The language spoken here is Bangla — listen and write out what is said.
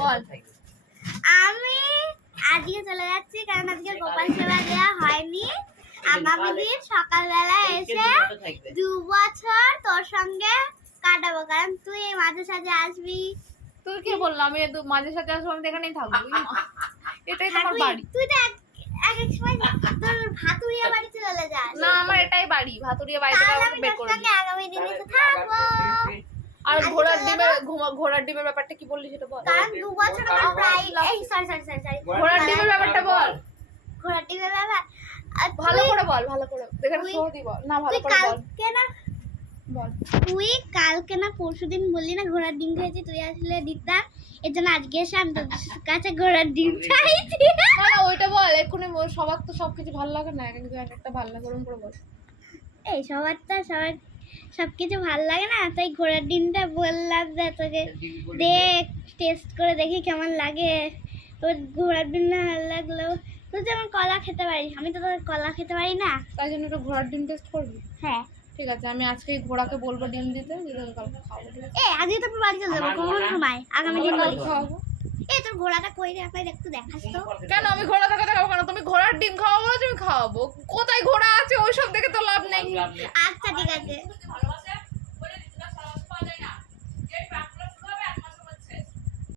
বল। আমি আজকে চলে যাচ্ছি কারণ আজকে গোপাল সেবা দেওয়া হয়নি। আগামী দিন সকালবেলা এসে 2 বছর তোর সঙ্গে কাটাবো, কারণ তুই এই মাঝে সাঝে আসবি। তুই কে বললো আমি মাঝে সাথে আসবো? আমি এখানেই থাকবো। এটাই তোমার বাড়ি। তুই তো এক সময় তোর ভাতুরিয়া বাড়িতে চলে যাস। না, আমার এটাই বাড়ি। ভাতুরিয়া বাড়ি থেকে আমাকে বের করে দিই। আগামী দিন এসে থাকবো। আর ঘোড়ার ডিমের ব্যাপারটা কি বললি সেটা বল। কারণ 2 বছর আমার প্রায় সরি ঘোড়ার ডিমের ব্যাপারটা বল। ঘোড়ার ডিমের ব্যাপার ভালো করে বল, ভালো করে। এখানে সহজই বল। না, ভালো করে বল। বল। তুই কালকে না পরশুদিন বললি না ঘোড়ার ডিম খেয়েছি, তুই আসলে দিতাম, এর জন্য আজকে এসে আমি তোর কাছে ঘোড়ার ডিম চাইছি। না, ওইটা বল এক্ষুনি। সবার তো সবকিছু ভালো লাগে না, কিন্তু একটা ভালো লাগে ওরকম করে বল। এই সবার সবকিছু ভালো লাগে না, তাই ঘোড়ার ডিমটা বললাম যে তোকে দেখ, টেস্ট করে দেখি কেমন লাগে। তোর ঘোড়ার ডিম না ভালো লাগলো, তুই যেমন কলা খেতে পারিস, আমি তো তোর কলা খেতে পারি না। তাই জন্য একটু ঘোড়ার ডিম টেস্ট করবি? হ্যাঁ ঠিক আছে, আমি আজকে ঘোড়াকে বলবো ডিম দিতে, কালকে খাবো। ঠিক আছে, আজকে তো বাড়ি চলে যাবো, কোন সময় আগামী দিন বলি খাওয়াবো। তোর ঘোড়াটা কই রে, আপনার একটু দেখাস তো। কেন আমি ঘোড়া দেখাতে খাবো কেন? তুমি ঘোড়ার ডিম খাওয়াবো, তুমি খাওয়াবো। কোথায় ঘোড়া আছে ওইসব দেখে তো লাভ নেই। আচ্ছা ঠিক আছে।